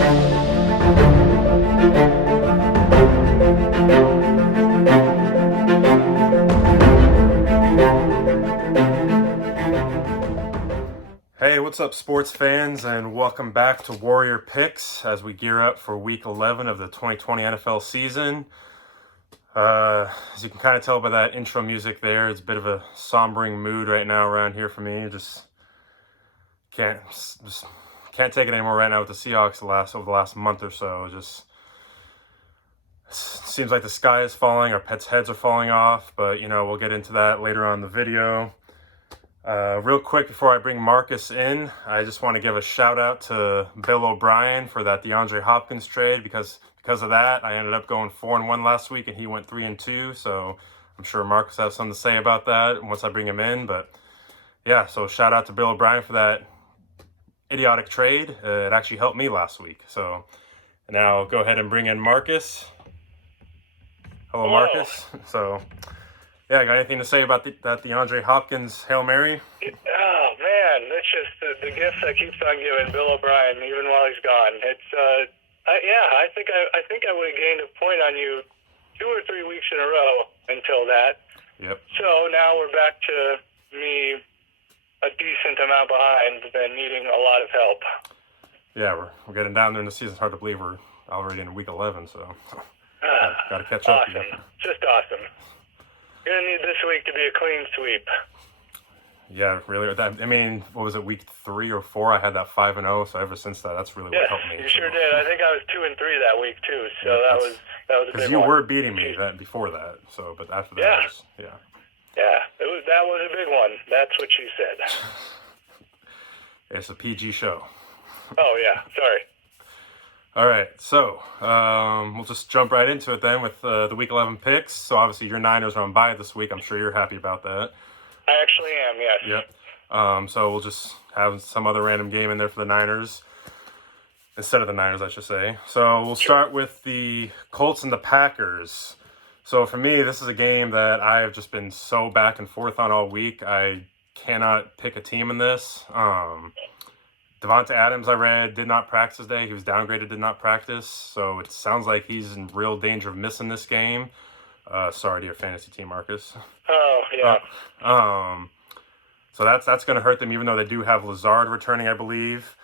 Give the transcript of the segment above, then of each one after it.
Hey, what's up, sports fans, and welcome back to Warrior Picks as we gear up for Week 11 of the 2020 NFL season. As you can kind of tell by that intro music there, it's a bit of a sombering mood right now around here for me. Just can't take it anymore right now with the Seahawks over the last month or so. Just seems like the sky is falling, our pets' heads are falling off, but we'll get into that later on in the video. Real quick before I bring Marcus in, I just want to give a shout out to Bill O'Brien for that DeAndre Hopkins trade because of that I ended up going 4-1 last week and he went 3-2. So I'm sure Marcus has something to say about that once I bring him in. But yeah, so shout out to Bill O'Brien for that idiotic trade. It actually helped me last week. So now I'll go ahead and bring in Marcus. Hello, Marcus. So. Yeah, got anything to say about that DeAndre Hopkins Hail Mary? Oh man, that's just the gift that keeps on giving. Bill O'Brien, even while he's gone. It's I think I would have gained a point on you 2 or 3 weeks in a row until that. Yep. So now we're back to me a decent amount behind and needing a lot of help. Yeah, we're getting down there in the season. It's hard to believe we're already in week 11, so got to catch up. Awesome, just awesome. You're going to need this week to be a clean sweep. Yeah, really. I mean, what was it, week 3 or 4? I had that 5-0, so ever since that's really what helped me. You sure did. I think I was 2-3 that week too. So yeah, that was a big one. Because you were beating me before that. So, but after that, Yeah, that was a big one. That's what she said. It's a PG show. Oh yeah, sorry. All right, so we'll just jump right into it then with the Week 11 picks. So obviously your Niners are on bye this week. I'm sure you're happy about that. I actually am, yes. Yep. So we'll just have some other random game in there for the Niners. Instead of the Niners, I should say. So we'll start with the Colts and the Packers. So for me, this is a game that I have just been so back and forth on all week. I cannot pick a team in this. Devonta Adams, I read, did not practice today. He was downgraded, did not practice. So it sounds like he's in real danger of missing this game. Sorry to your fantasy team, Marcus. Oh, yeah. So that's going to hurt them, even though they do have Lazard returning, I believe.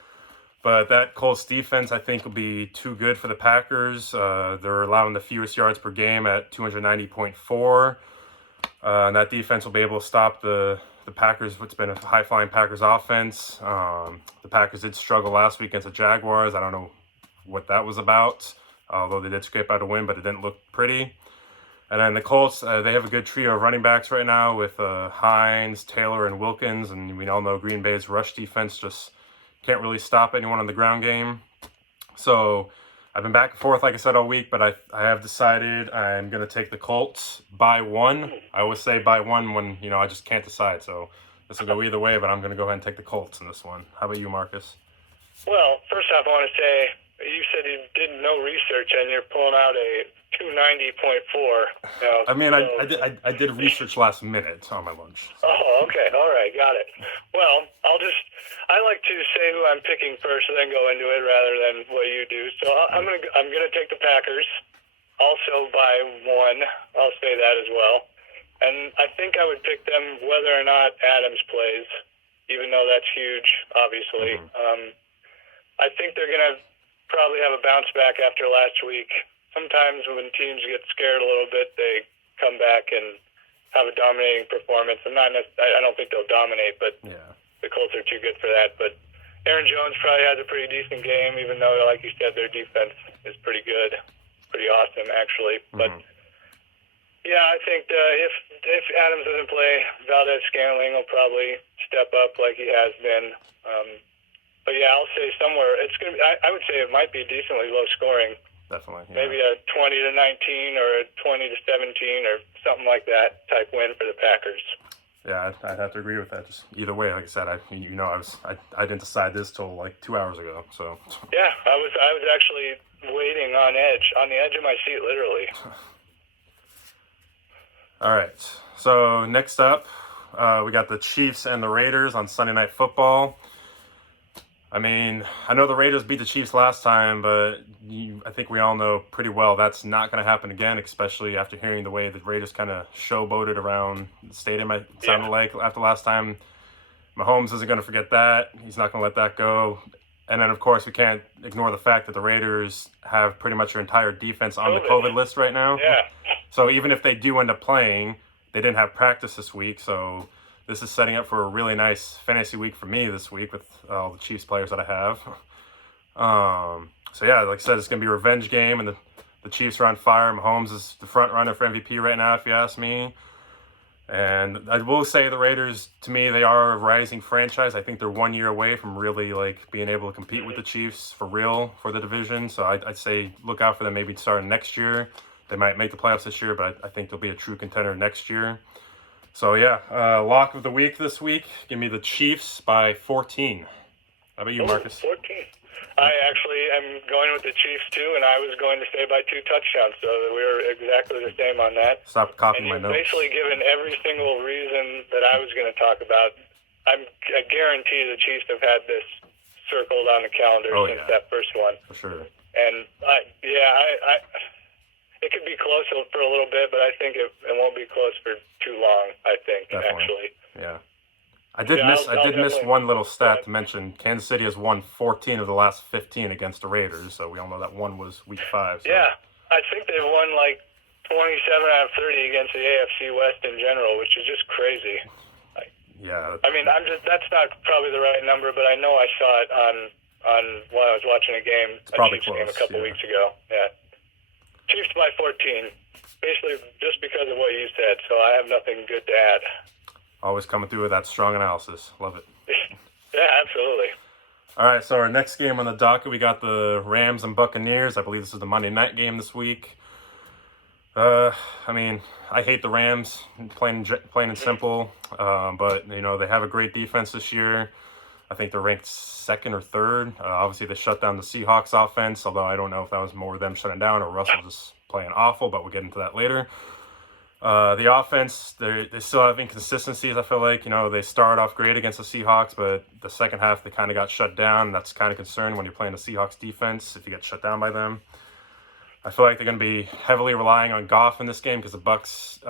But that Colts defense, I think, will be too good for the Packers. They're allowing the fewest yards per game at 290.4. And that defense will be able to stop the Packers, what's been a high-flying Packers offense. The Packers did struggle last week against the Jaguars. I don't know what that was about, although they did scrape out a win, but it didn't look pretty. And then the Colts, they have a good trio of running backs right now with Hines, Taylor, and Wilkins. And we all know Green Bay's rush defense just can't really stop anyone on the ground game. So I've been back and forth, like I said, all week, but I have decided I'm going to take the Colts by 1. I always say by 1 when, I just can't decide. So this will go either way, but I'm going to go ahead and take the Colts in this one. How about you, Marcus? Well, first off, I want to say, you said you did no research and you're pulling out a 290.4. I mean, I did research last minute on my lunch. So. Oh, okay. All right. Got it. Well, I like to say who I'm picking first and then go into it rather than what you do. So I'm gonna take the Packers also by 1. I'll say that as well. And I think I would pick them whether or not Adams plays, even though that's huge, obviously. Mm-hmm. I think they're gonna probably have a bounce back after last week. Sometimes when teams get scared a little bit, they come back and have a dominating performance. I don't think they'll dominate, but the Colts are too good for that. But Aaron Jones probably has a pretty decent game, even though, like you said, their defense is pretty good, pretty awesome, actually. But yeah, I think if Adams doesn't play, Valdez-Scantling will probably step up like he has been. But yeah, I'll say somewhere it's gonna be. I would say it might be decently low scoring. Definitely. Yeah. Maybe a 20-19 or a 20-17 or something like that type win for the Packers. Yeah, I'd have to agree with that. Just either way, like I said, I didn't decide this till like 2 hours ago. So yeah, I was actually waiting on the edge of my seat, literally. All right. So next up, we got the Chiefs and the Raiders on Sunday Night Football. I mean, I know the Raiders beat the Chiefs last time, but I think we all know pretty well that's not going to happen again, especially after hearing the way the Raiders kind of showboated around the stadium, it sounded like, after last time. Mahomes isn't going to forget that. He's not going to let that go. And then, of course, we can't ignore the fact that the Raiders have pretty much their entire defense on the COVID list right now. Yeah. So even if they do end up playing, they didn't have practice this week, so this is setting up for a really nice fantasy week for me this week with all the Chiefs players that I have. So yeah, like I said, it's going to be a revenge game, and the Chiefs are on fire. Mahomes is the front runner for MVP right now, if you ask me. And I will say the Raiders, to me, they are a rising franchise. I think they're 1 year away from really like being able to compete with the Chiefs for real for the division. So I'd say look out for them maybe starting next year. They might make the playoffs this year, but I think they'll be a true contender next year. So yeah, lock of the week this week. Give me the Chiefs by 14. How about you, Marcus? 14. I actually am going with the Chiefs too, and I was going to say by 2 touchdowns, so we were exactly the same on that. Stop copying my and notes. Basically, given every single reason that I was going to talk about, I guarantee the Chiefs have had this circled on the calendar since that first one. For sure. And it could be close for a little bit, but I think it won't be close for too long. I think Definitely. Actually. Yeah. I did miss one little stat to mention. Kansas City has won 14 of the last 15 against the Raiders, so we all know that one was week 5. So. Yeah, I think they've won like 27 out of 30 against the AFC West in general, which is just crazy. Yeah. I mean, that's not probably the right number, but I know I saw it on while I was watching a game, Chiefs game a couple weeks ago. Yeah. Chiefs by 14, basically just because of what you said, so I have nothing good to add. Always coming through with that strong analysis. Love it. Yeah, absolutely. All right, so our next game on the docket, we got the Rams and Buccaneers. I believe this is the Monday night game this week. I mean, I hate the Rams, plain and simple. But, you know, they have a great defense this year. I think they're ranked 2nd or 3rd. Obviously, they shut down the Seahawks offense, although I don't know if that was more them shutting down or Russell just playing awful, but we'll get into that later. The offense, they still have inconsistencies, I feel like. You know, they started off great against the Seahawks, but the second half they kind of got shut down. That's kind of concerning when you're playing the Seahawks defense, if you get shut down by them. I feel like they're going to be heavily relying on Goff in this game because the Bucs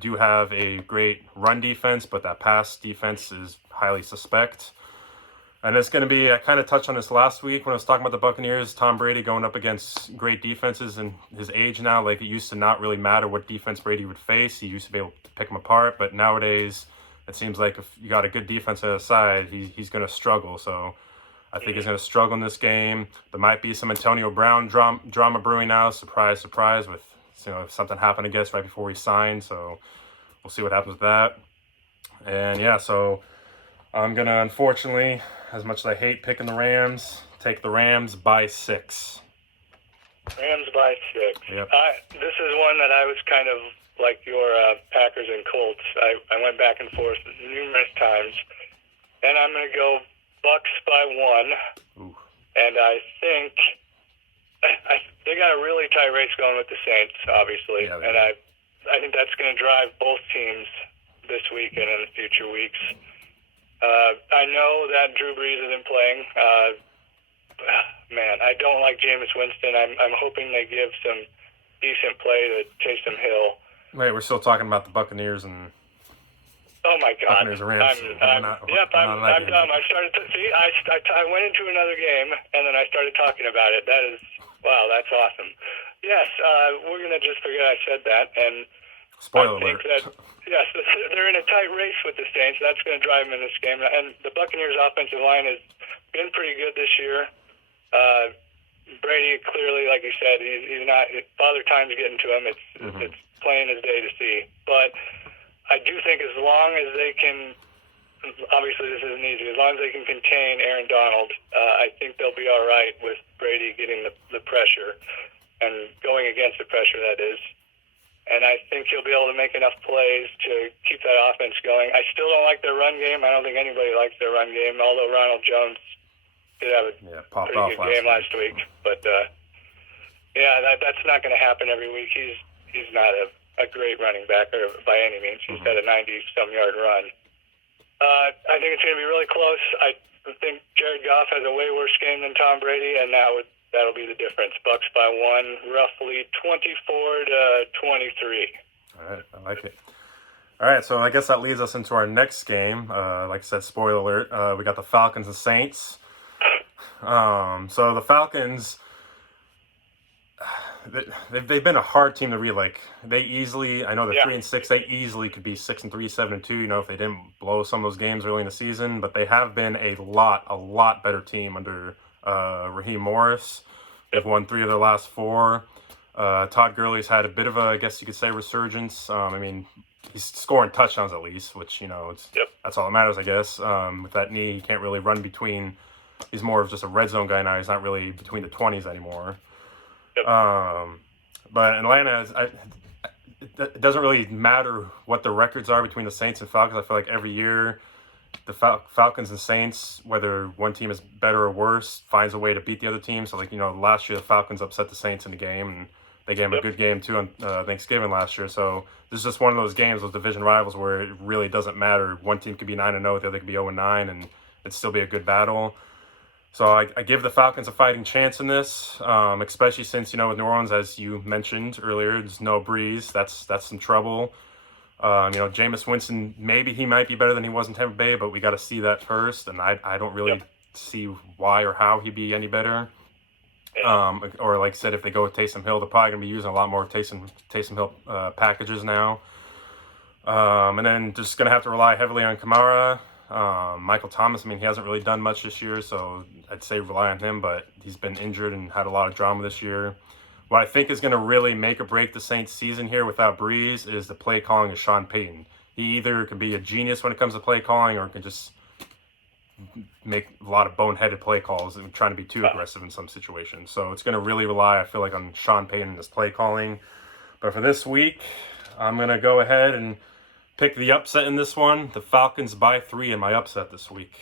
do have a great run defense, but that pass defense is highly suspect. And it's going to be, I kind of touched on this last week when I was talking about the Buccaneers, Tom Brady going up against great defenses and his age now. Like, it used to not really matter what defense Brady would face. He used to be able to pick them apart. But nowadays, it seems like if you got a good defense on the side, he's going to struggle. So I think he's going to struggle in this game. There might be some Antonio Brown drama brewing now. Surprise, surprise, with, you know, if something happened, I guess, right before he signed. So we'll see what happens with that. And yeah, so I'm going to, unfortunately, as much as I hate picking the Rams, take the Rams by 6. Rams by 6. Yep. This is one that I was kind of like your Packers and Colts. I went back and forth numerous times. And I'm going to go Bucks by 1. Ooh. And I think they got a really tight race going with the Saints, obviously. Yeah, and I think that's going to drive both teams this week and in the future weeks. I know that Drew Brees isn't playing. Man, I don't like Jameis Winston. I'm hoping they give some decent play to Taysom Hill. Wait, we're still talking about the Buccaneers and... Oh my God! Buccaneers and Rams. I'm dumb. I started to see. I went into another game and then I started talking about it. Wow, that's awesome. Yes, we're gonna just forget I said that. And spoiler I think alert. Yes, they're in a tight race with the Saints. That's going to drive them in this game. And the Buccaneers' offensive line has been pretty good this year. Brady, clearly, like you said, he's not. Father Time's getting to him. It's plain as day to see. But I do think as long as they can, obviously this isn't easy, as long as they can contain Aaron Donald, I think they'll be all right with Brady getting the pressure and going against the pressure, that is. And I think he'll be able to make enough plays to keep that offense going. I still don't like their run game. I don't think anybody likes their run game, although Ronald Jones did have a pretty good game last week. But, that's not going to happen every week. He's not a great running back by any means. He's had a 90-some-yard run. I think it's going to be really close. I think Jared Goff has a way worse game than Tom Brady, and that'll be the difference. Bucks by one, roughly 24-23. All right, I like it. All right, so I guess that leads us into our next game. Like I said, spoiler alert, we got the Falcons and Saints. So the Falcons, they've been a hard team to read. Like they easily, I know they're 3-6. They easily could be 6-3, 7-2. You know, if they didn't blow some of those games early in the season. But they have been a lot better team under Raheem Morris. They've won 3 of their last 4. Todd Gurley's had a bit of a, I guess you could say, resurgence. I mean, he's scoring touchdowns at least, which, you know, that's all that matters, I guess. With that knee, he can't really run between. He's more of just a red zone guy now. He's not really between the 20s anymore. But Atlanta, it doesn't really matter what the records are between the Saints and Falcons. I feel like every year the Falcons and Saints, whether one team is better or worse, finds a way to beat the other team. So, like, you know, last year the Falcons upset the Saints in the game, and they gave them a good game too on Thanksgiving last year. So this is just one of those games, those division rivals, where it really doesn't matter. One team could be 9-0, the other could be 0-9, and it'd still be a good battle. So I give the Falcons a fighting chance in this, especially since, you know, with New Orleans, as you mentioned earlier, there's no Breeze. That's some trouble. You know, Jameis Winston, maybe he might be better than he was in Tampa Bay, but we got to see that first. And I don't really see why or how he'd be any better. Or like I said, if they go with Taysom Hill, they're probably going to be using a lot more Taysom Hill packages now. And then just going to have to rely heavily on Kamara. Michael Thomas, I mean, he hasn't really done much this year, so I'd say rely on him, but he's been injured and had a lot of drama this year. What I think is going to really make or break the Saints season here without Breeze is the play calling of Sean Payton. He either can be a genius when it comes to play calling, or can just make a lot of boneheaded play calls and trying to be too aggressive in some situations. So it's going to really rely, I feel like, on Sean Payton and his play calling. But for this week, I'm going to go ahead and pick the upset in this one. The Falcons by 3 in my upset this week.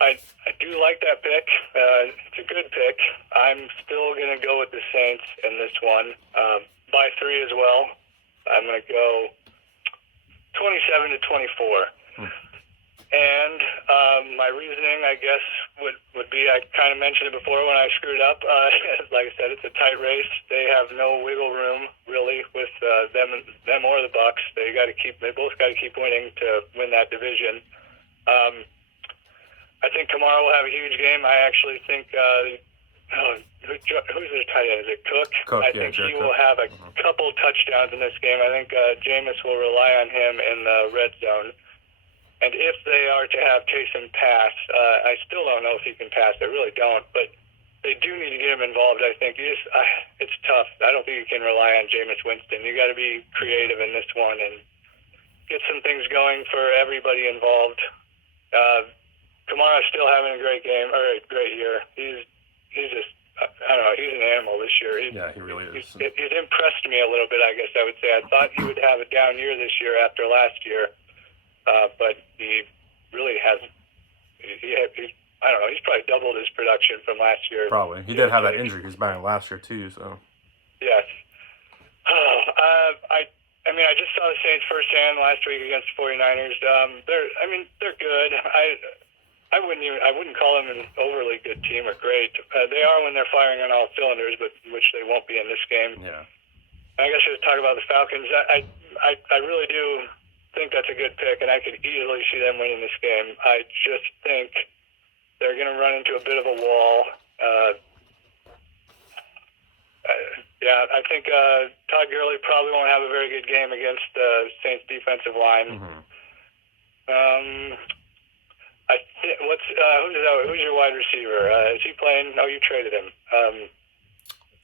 I do like that pick. It's a good pick. I'm still going to go with the Saints in this one. By 3 as well. I'm going to go 27-24. And my reasoning, I guess, would be, I kind of mentioned it before when I screwed up. Like I said, it's a tight race. They have no wiggle room, really, with them or the Bucks. They both got to keep winning to win that division. I think Kamara will have a huge game. I actually think who's their tight end? Is it Cook? I think he will have a couple touchdowns in this game. I think Jameis will rely on him in the red zone. And if they are to have Taysom pass, I still don't know if he can pass. I really don't. But they do need to get him involved, I think. It's tough. I don't think you can rely on Jameis Winston. You got to be creative in this one and get some things going for everybody involved. Kamara's still having a great game, or a great year. He's just, I don't know, he's an animal this year. Yeah, he really is. He's impressed me a little bit, I guess I would say. I thought he would have a down year this year after last year. But he really hasn't. I don't know. He's probably doubled his production from last year. Probably. He did have that injury. He was battling last year too. So. Yes. I mean, I just saw the Saints firsthand last week against the 49ers. They're good. I wouldn't call them an overly good team or great. They are when they're firing on all cylinders, but which they won't be in this game. Yeah. I guess I should talk about the Falcons. I really do think that's a good pick, and I could easily see them winning this game. I just think they're going to run into a bit of a wall. I think Todd Gurley probably won't have a very good game against the Saints defensive line. Who's your wide receiver? Is he playing? No, you traded him.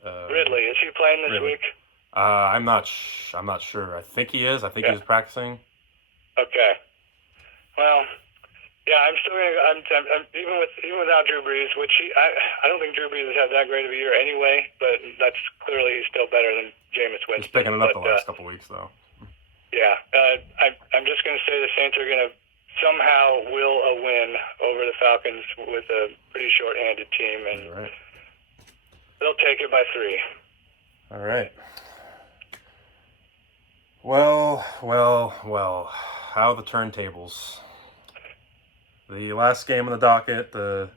Ridley, is he playing this week? I'm not sure. I think he is. I think he's practicing. Okay. Well, yeah, I'm still gonna. I'm even without Drew Brees, which I don't think Drew Brees has had that great of a year anyway. But that's clearly he's still better than Jameis Winston. He's picking it up the last couple weeks, though. Yeah, I'm just gonna say the Saints are gonna somehow will a win over the Falcons with a pretty short-handed team, and they'll take it by 3. All right. Well. How are the turntables? The last game on the docket, the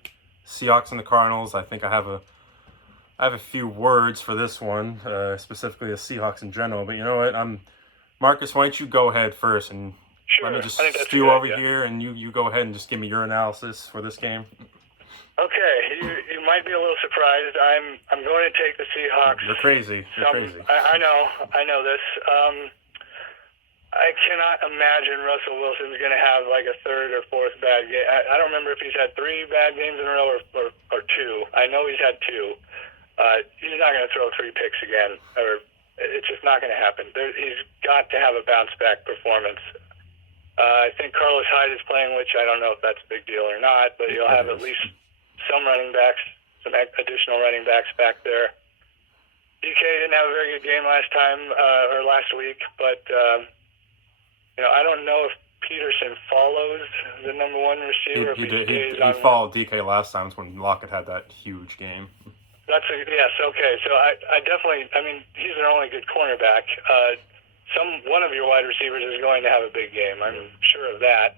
Seahawks and the Cardinals. I think I have a few words for this one, specifically the Seahawks in general. But you know what? Marcus. Why don't you go ahead first and Sure. let me just I think that's a stew good over idea. here, and you go ahead and just give me your analysis for this game. Okay, you might be a little surprised. I'm going to take the Seahawks. You're crazy. You're crazy. I know this. I cannot imagine Russell Wilson's going to have like a third or fourth bad game. I don't remember if he's had 3 bad games in a row or 2. I know he's had 2. He's not going to throw 3 picks again, or it's just not going to happen. He's got to have a bounce back performance. I think Carlos Hyde is playing, which I don't know if that's a big deal or not, but you'll have at least some running backs, some additional running backs back there. DK didn't have a very good game last week, but I don't know if Peterson follows the number 1 receiver. He followed DK last time when Lockett had that huge game. Yes, okay. So I definitely, he's their only good cornerback. One of your wide receivers is going to have a big game. I'm sure of that.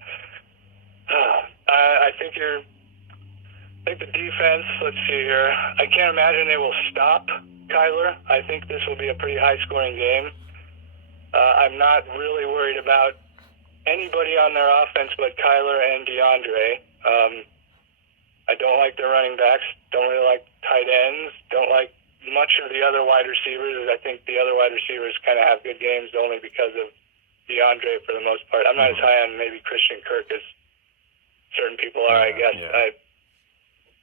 I think the defense, let's see here. I can't imagine they will stop Kyler. I think this will be a pretty high-scoring game. I'm not really worried about anybody on their offense but Kyler and DeAndre. I don't like their running backs. Don't really like tight ends. Don't like much of the other wide receivers. I think the other wide receivers kind of have good games only because of DeAndre for the most part. I'm not as high on maybe Christian Kirk as certain people are, I guess. Yeah.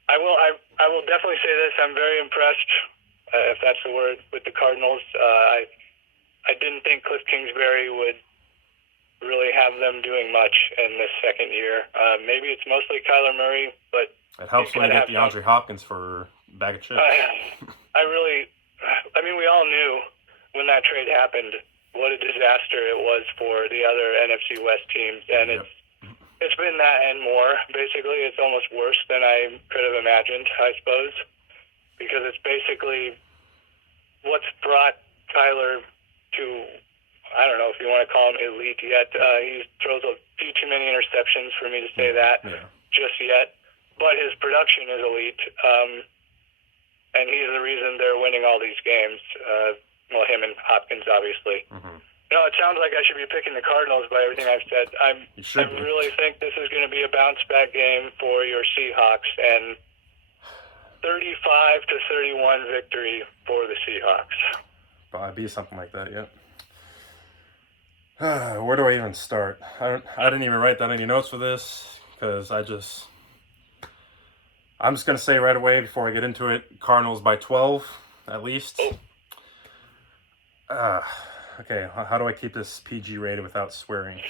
I will definitely say this. I'm very impressed, if that's the word, with the Cardinals. I didn't think Cliff Kingsbury would really have them doing much in this second year. Maybe it's mostly Kyler Murray, but it helps when you get DeAndre Hopkins for a bag of chips. We all knew when that trade happened what a disaster it was for the other NFC West teams, and it's been that and more. Basically, it's almost worse than I could have imagined, I suppose, because it's basically what's brought Kyler to, I don't know if you want to call him elite yet. He throws a few too many interceptions for me to say that just yet, but his production is elite, and he's the reason they're winning all these games. Him and Hopkins, obviously. It sounds like I should be picking the Cardinals by everything I've said. I really think this is going to be a bounce-back game for your Seahawks, and 35-31 victory for the Seahawks. It'd be something like that, yeah. Where do I even start? I didn't even write down any notes for this because I'm just going to say right away before I get into it, Cardinals by 12 at least. Okay, how do I keep this PG rated without swearing?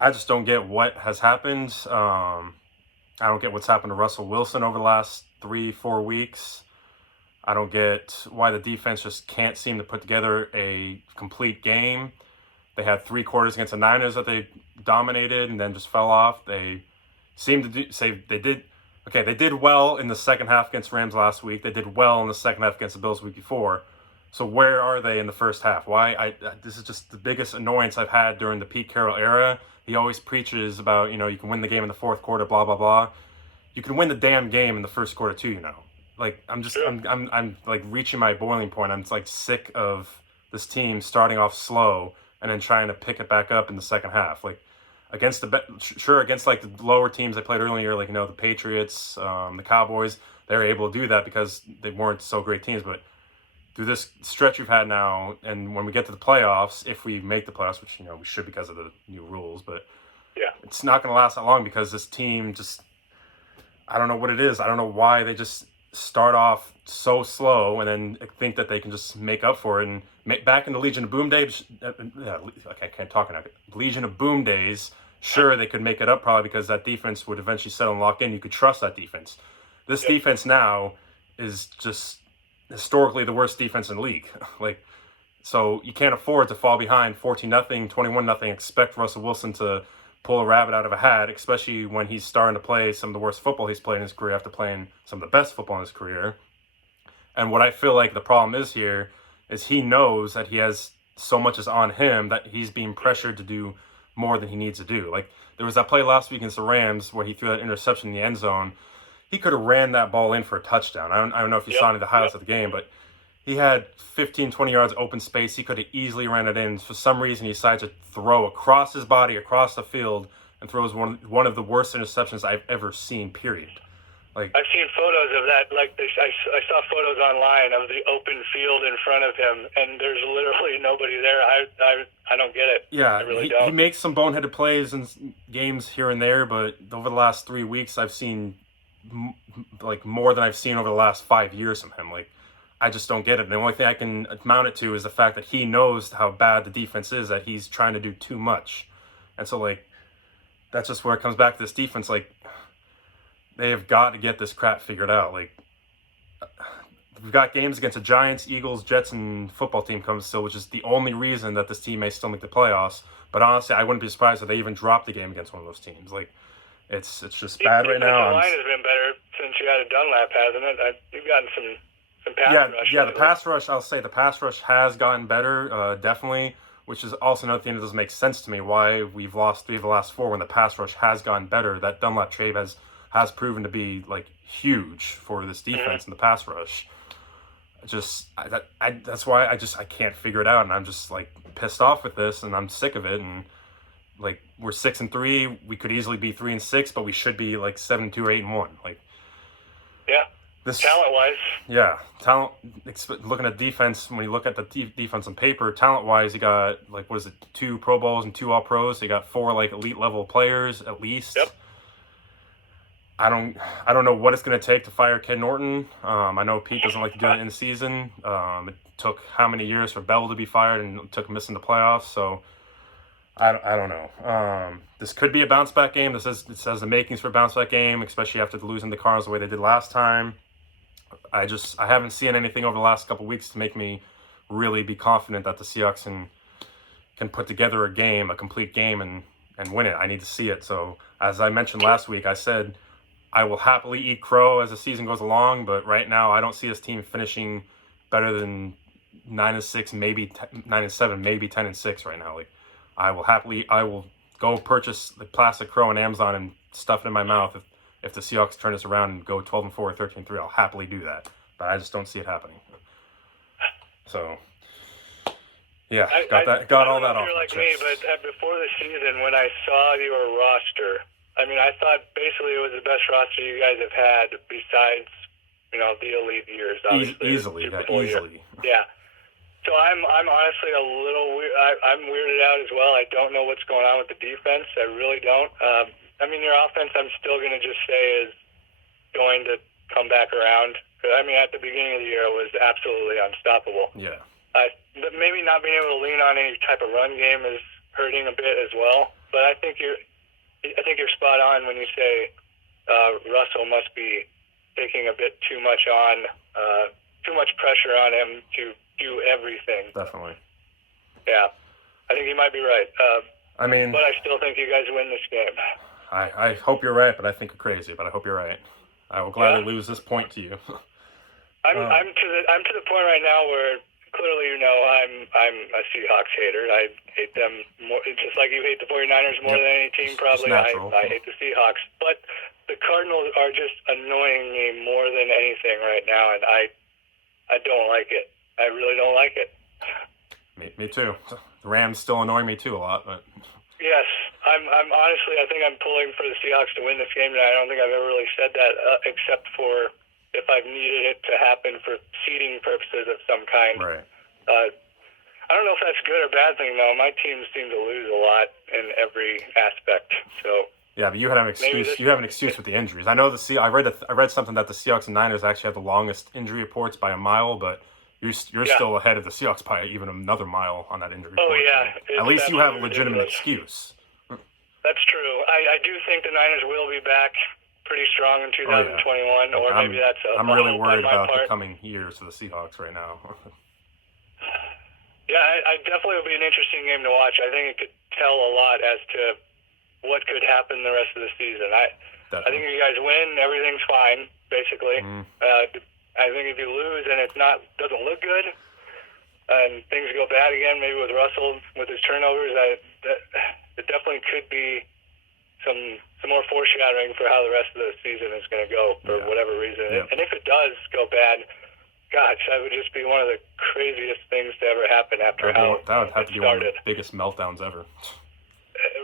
I just don't get what has happened. I don't get what's happened to Russell Wilson over the last 3-4 weeks. I don't get why the defense just can't seem to put together a complete game. They had 3 quarters against the Niners that they dominated and then just fell off. They seem to they did well in the second half against Rams last week. They did well in the second half against the Bills the week before. So where are they in the first half? This is just the biggest annoyance I've had during the Pete Carroll era. He always preaches about, you can win the game in the fourth quarter, blah, blah, blah. You can win the damn game in the first quarter too, Like, I'm like reaching my boiling point. I'm like sick of this team starting off slow and then trying to pick it back up in the second half. Like, against like the lower teams they played earlier, like, the Patriots, the Cowboys, they were able to do that because they weren't so great teams. But through this stretch we've had now, and when we get to the playoffs, if we make the playoffs, which, we should because of the new rules, but it's not going to last that long because this team just, I don't know what it is. I don't know why they just start off so slow and then think that they can just make up for it. And back in the Legion of Boom days, I can't talk now. Legion of Boom days, sure, they could make it up probably because that defense would eventually settle and lock in. You could trust that defense. This defense now is just historically the worst defense in the league. So you can't afford to fall behind 14-0, 21-0, expect Russell Wilson to pull a rabbit out of a hat, especially when he's starting to play some of the worst football he's played in his career after playing some of the best football in his career. And what I feel like the problem is here is he knows that he has so much is on him that he's being pressured to do more than he needs to do. Like, There was that play last week against the Rams where he threw that interception in the end zone. He could have ran that ball in for a touchdown. I don't know if you saw any of the highlights of the game, but he had 15, 20 yards open space. He could have easily ran it in. For some reason, he decided to throw across his body, across the field, and throws one of the worst interceptions I've ever seen, period. Like, I've seen photos of that. Like I saw photos online of the open field in front of him, and there's literally nobody there. I don't get it. yeah, I really don't. He makes some boneheaded plays in games here and there, but over the last 3 weeks, I've seen like more than I've seen over the last 5 years from him. Like, I just don't get it. And the only thing I can mount it to is the fact that he knows how bad the defense is, that he's trying to do too much. And so, like, that's just where it comes back to this defense. Like, they have got to get this crap figured out. Like, we've got games against the Giants, Eagles, Jets, and football team coming still, which is the only reason that this team may still make the playoffs. But honestly, I wouldn't be surprised if they even dropped the game against one of those teams. Like, it's just bad right now. The line has been better since you had a Dunlap, hasn't it? You've gotten some pass rush. Yeah, the pass rush, I'll say the pass rush has gotten better, definitely, which is also another thing that doesn't make sense to me, why we've lost 3 of the last 4 when the pass rush has gotten better. That Dunlap trade has proven to be, like, huge for this defense in the pass rush. That's why I can't figure it out, and I'm just, like, pissed off with this, and I'm sick of it. And, like, we're 6-3. We could easily be 3-6, but we should be like 7-2 or 8-1. Like, yeah, talent-wise. Yeah, talent. Looking at defense, when you look at the defense on paper, talent-wise, you got, like, what is it, 2 Pro Bowls and 2 All-Pros. So you got 4, like, elite level players at least. Yep. I don't know what it's going to take to fire Ken Norton. I know Pete doesn't like to do it in the season. It took how many years for Bell to be fired, and it took him missing the playoffs. So I don't know. This could be a bounce back game. It says the makings for a bounce back game, especially after losing the Cardinals the way they did last time. I haven't seen anything over the last couple of weeks to make me really be confident that the Seahawks can put together a complete game, and win it. I need to see it. So as I mentioned last week, I said I will happily eat crow as the season goes along, but right now I don't see this team finishing better than 9-6, maybe 9-7, maybe 10-6 right now. Like, I will go purchase the plastic crow on Amazon and stuff it in my mouth if the Seahawks turn this around and go 12-4 or 13-3. I'll happily do that, but I just don't see it happening. So, yeah, got all that off. You're like me, but before the season, when I saw your roster, I mean, I thought basically it was the best roster you guys have had besides, the elite years. Obviously, easily. Yeah. So I'm honestly a little weird. I'm weirded out as well. I don't know what's going on with the defense. I really don't. I mean, your offense, I'm still going to just say is going to come back around. I mean, at the beginning of the year, it was absolutely unstoppable. Yeah. But maybe not being able to lean on any type of run game is hurting a bit as well. But I think you're spot on when you say Russell must be taking a bit too much pressure on him to do everything. Definitely. Yeah, I think you might be right. I mean, but I still think you guys win this game. I hope you're right, but I think you're crazy. But I hope you're right. I will gladly lose this point to you. I'm to the point right now where clearly I'm a Seahawks hater. I hate them more, just like you hate the 49ers more than any team. Probably I hate the Seahawks, but the Cardinals are just annoying me more than anything right now, and I don't like it. I really don't like it. Me too. The Rams still annoy me too a lot, but yes, I'm honestly, I think I'm pulling for the Seahawks to win this game, and I don't think I've ever really said that except for if I've needed it to happen for seeding purposes of some kind. Right. I don't know if that's good or bad thing though. My teams seem to lose a lot in every aspect. So. Yeah, but you have an excuse. You have an excuse with the injuries. I know I read something that the Seahawks and Niners actually have the longest injury reports by a mile, but you're still ahead of the Seahawks by even another mile on that injury report. Oh yeah. So at least you have a legitimate excuse. That's true. I do think the Niners will be back pretty strong in 2021, or maybe that's I'm really worried about the coming years for the Seahawks right now. Yeah, I definitely will be an interesting game to watch. I think it could tell a lot as to what could happen the rest of the season. I think if you guys win, everything's fine, basically. I think if you lose and it doesn't look good, and things go bad again, maybe with Russell with his turnovers, it definitely could be some more foreshadowing for how the rest of the season is going to go for whatever reason. Yeah. And if it does go bad, gosh, that would just be one of the craziest things to ever happen after that how would have to it be one of started. the biggest meltdowns ever.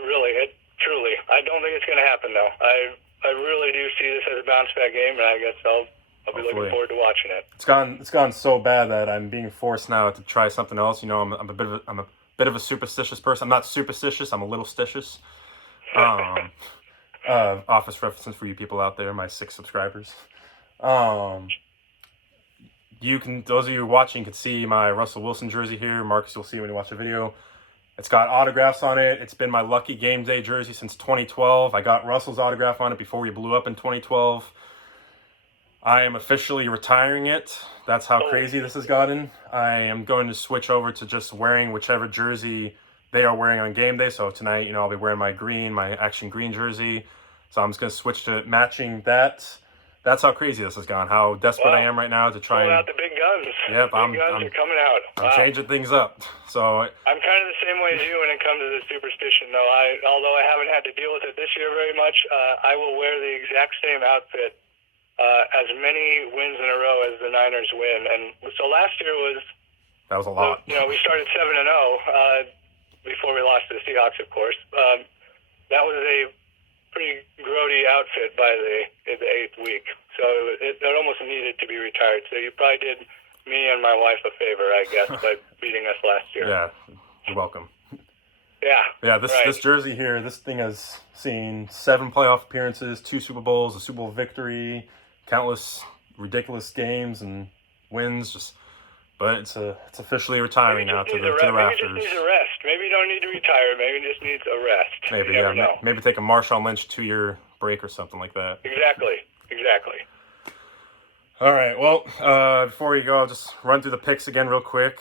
Really, truly. I don't think it's going to happen though. I really do see this as a bounce back game, and I guess I'll be looking forward to watching it. It's gone so bad that I'm being forced now to try something else. You know, I'm a bit of a superstitious person. I'm not superstitious. I'm a little stitious. Office references for you people out there, my 6 subscribers. Those of you watching can see my Russell Wilson jersey here. Marcus, you'll see when you watch the video. It's got autographs on it. It's been my lucky game day jersey since 2012. I got Russell's autograph on it before we blew up in 2012. I am officially retiring it. That's how crazy this has gotten. I am going to switch over to just wearing whichever jersey they are wearing on game day. So tonight, I'll be wearing my Action Green jersey. So I'm just going to switch to matching that. That's how crazy this has gone. How desperate I am right now to try pulling and... out the big guns. Yep, I'm coming out. I'm changing things up. So I'm kind of the same way as you when it comes to the superstition, though. Although I haven't had to deal with it this year very much, I will wear the exact same outfit as many wins in a row as the Niners win. And so last year that was a lot. We started 7-0 before we lost to the Seahawks, of course. That was a pretty grody outfit by the 8th week, so it almost needed to be retired. So you probably did me and my wife a favor, I guess, by beating us last year. Yeah, you're welcome. Yeah. This jersey here, this thing has seen 7 playoff appearances, 2 Super Bowls, a Super Bowl victory, countless ridiculous games and wins. But it's officially retiring now to the rafters. Maybe it just needs a rest. Maybe you don't need to retire. Maybe it just needs a rest. Maybe take a Marshawn Lynch 2-year break or something like that. Exactly. All right. Well, before we go, I'll just run through the picks again real quick.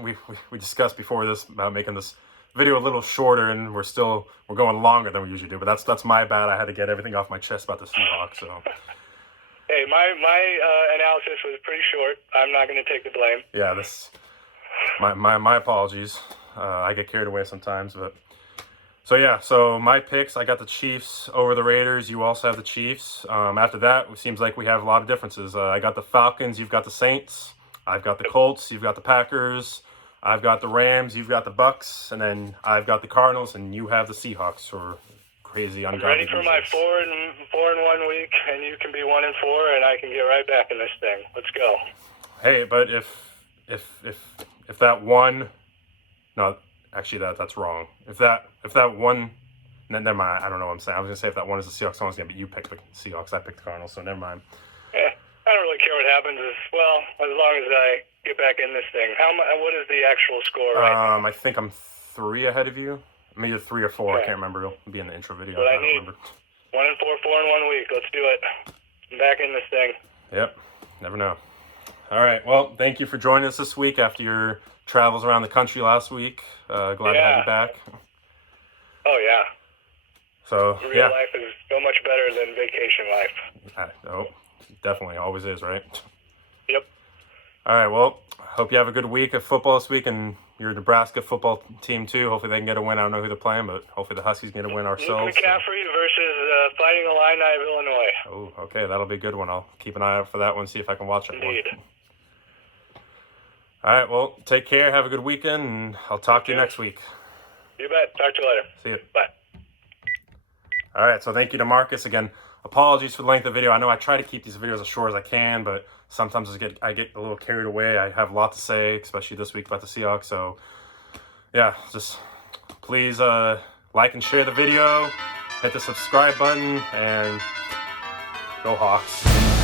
We discussed before this about making this video a little shorter, and we're going longer than we usually do. But that's my bad. I had to get everything off my chest about the Seahawks. So. Hey, my analysis was pretty short. I'm not going to take the blame. Yeah, my apologies. I get carried away sometimes, but so my picks, I got the Chiefs over the Raiders. You also have the Chiefs. After that, it seems like we have a lot of differences. I got the Falcons. You've got the Saints. I've got the Colts. You've got the Packers. I've got the Rams. You've got the Bucks, and then I've got the Cardinals, and you have the Seahawks. Or crazy ungodly. Ready for my 4-1 week, and you can be 1-4, and I can get right back in this thing. Let's go. Hey, but if that one, no, actually that's wrong. If that one, never mind. I don't know what I'm saying. I was gonna say if that one is the Seahawks, I was gonna, but you picked the Seahawks. I picked the Cardinals, so never mind. Yeah, I don't really care what happens. As long as I get back in this thing. What is the actual score right now? I think I'm 3 ahead of you. Maybe 3 or 4. Okay. I can't remember. It'll be in the intro video. But I need 1-4, 4-1 week. Let's do it. I'm back in this thing. Yep. Never know. All right. Well, thank you for joining us this week after your travels around the country last week. Glad to have you back. Oh, yeah. So, Real life is so much better than vacation life. Oh, definitely. Always is, right? Yep. All right. Well, hope you have a good week of football this week, and your Nebraska football team too. Hopefully they can get a win. I don't know who they're playing, but hopefully the Huskies get a win ourselves. Luke McCaffrey versus Fighting Illini of Illinois. Oh, okay. That'll be a good one. I'll keep an eye out for that one, see if I can watch it. Indeed. All right. Well, take care. Have a good weekend, and I'll talk to you next week. You bet. Talk to you later. See you. Bye. All right. So thank you to Marcus again. Apologies for the length of the video. I know I try to keep these videos as short as I can, but sometimes I get a little carried away. I have a lot to say, especially this week about the Seahawks. So, yeah, just please like and share the video, hit the subscribe button, and go Hawks.